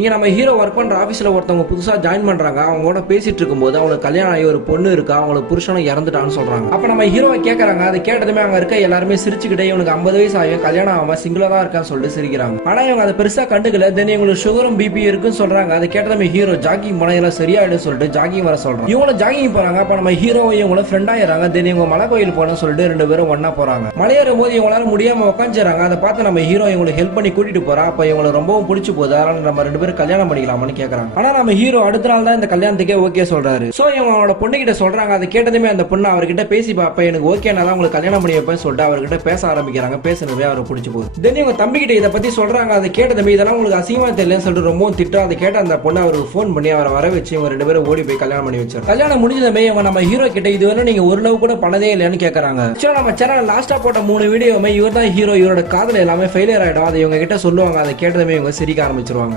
இங்க நம்ம hero work பண்ற ஆபீஸ்ல ஒருத்தவங்க புதுசா ஜாயின் பண்றாங்க. அவங்க கூட பேசிட்டு இருக்கும்போது அவங்களுக்கு கல்யாணம் ஆகி ஒரு பொண்ணு இருக்கா, அவங்களோட புருஷனும் இறந்துட்டான்னு சொல்றாங்க. அப்ப நம்ம ஹீரோவை கேட்கறாங்க. அதை கேட்டதுமே அங்க இருக்க எல்லாருமே சிரிச்சுக்கிட்டே இவனுக்கு 50 வயசு ஆகும், கல்யாணம் ஆகாம சிங்கிளா தான் இருக்கான்னு சொல்லிட்டு சிரிக்கிறாங்க. ஆனா இவங்க அதை பெருசா கண்டுக்கல. தென் இவங்களுக்கு சுகரும் பிபி இருக்குன்னு சொல்றாங்க. அதை கேட்டதுமே ஹீரோ ஜாகிங் போனா எல்லாம் சரியாயிடும் சொல்லிட்டு ஜாகிங் வர சொல்றாங்க. இவங்களும் ஜாகிங் போறாங்க. அப்ப நம்ம ஹீரோ இவங்களும் ஃப்ரெண்ட் ஆயிராங்க. தென் இவங்க மலை கோயில் போகணும்னு சொல்லிட்டு 2 பேரும் ஒன்னா போறாங்க. மலையேறும் போது இவங்களால முடியாம உட்காந்துறாங்க. அதை பார்த்து நம்ம ஹீரோ இவங்களுக்கு ஹெல்ப் பண்ணி கூட்டிட்டு போறா. அப்ப இவங்களுக்கு ரொம்பவும் பிடிச்சு போகுது. அதனால நம்ம 2 பேரும் கல்யாணம் பண்ணிக்கலாம்னு கேக்குறாங்க. ஆனா நம்ம ஹீரோ அடுத்த நாள் தான் இந்த கல்யாணத்துக்கே ஓகே சொல்றாரு. சோ இவங்க அவனோட பொண்ணு கிட்ட சொல்றாங்க. அதை கேட்டதுமே அந்த பொண்ணு அவர்கிட்ட பேசி பாப்ப எனக்கு ஓகேனால உங்களுக்கு கல்யாணம் பண்ணி வைப்பேன்னு சொல்லிட்டு அவர்கிட்ட பேச ஆரம்பிக்கிறாங்க. பேசுனவே அவருக்கு பிடிச்சு போகுது. தென் இவங்க தம்பி கிட்ட இதை பத்தி சொல்றாங்க. அதை கேட்டதுமே இதெல்லாம் உங்களுக்கு அசிங்கமா தெரியலன்னு சொல்லிட்டு ரொம்பவும் திட்டம். அதை கேட்ட அந்த பொண்ணு அவருக்கு ஃபோன் பண்ணி அவரை வர வச்சு இவங்க 2 பேரும் ஓடி போய் கல்யாணம் பண்ணி வச்சாரு. கல்யாணம் முடிஞ்சதுமே இவங்க நம்ம ஹீரோ கிட்ட இதுவரை நீங்க ஒரு லவ் கூட பண்ணதே இல்லைன்னு கேக்குறாங்க. நம்ம சேனல் லாஸ்டா போட்ட 3 வீடியோவுமே இவர் தான் ஹீரோ, இவரோட காதல் எல்லாமே ஃபெயிலியர் ஆயிடும். அதை இவங்க கிட்ட சொல்லுவாங்க. அதை கேட்டதுமே இவங்க சிரிக்க ஆரம்பிச்சிருவாங்க.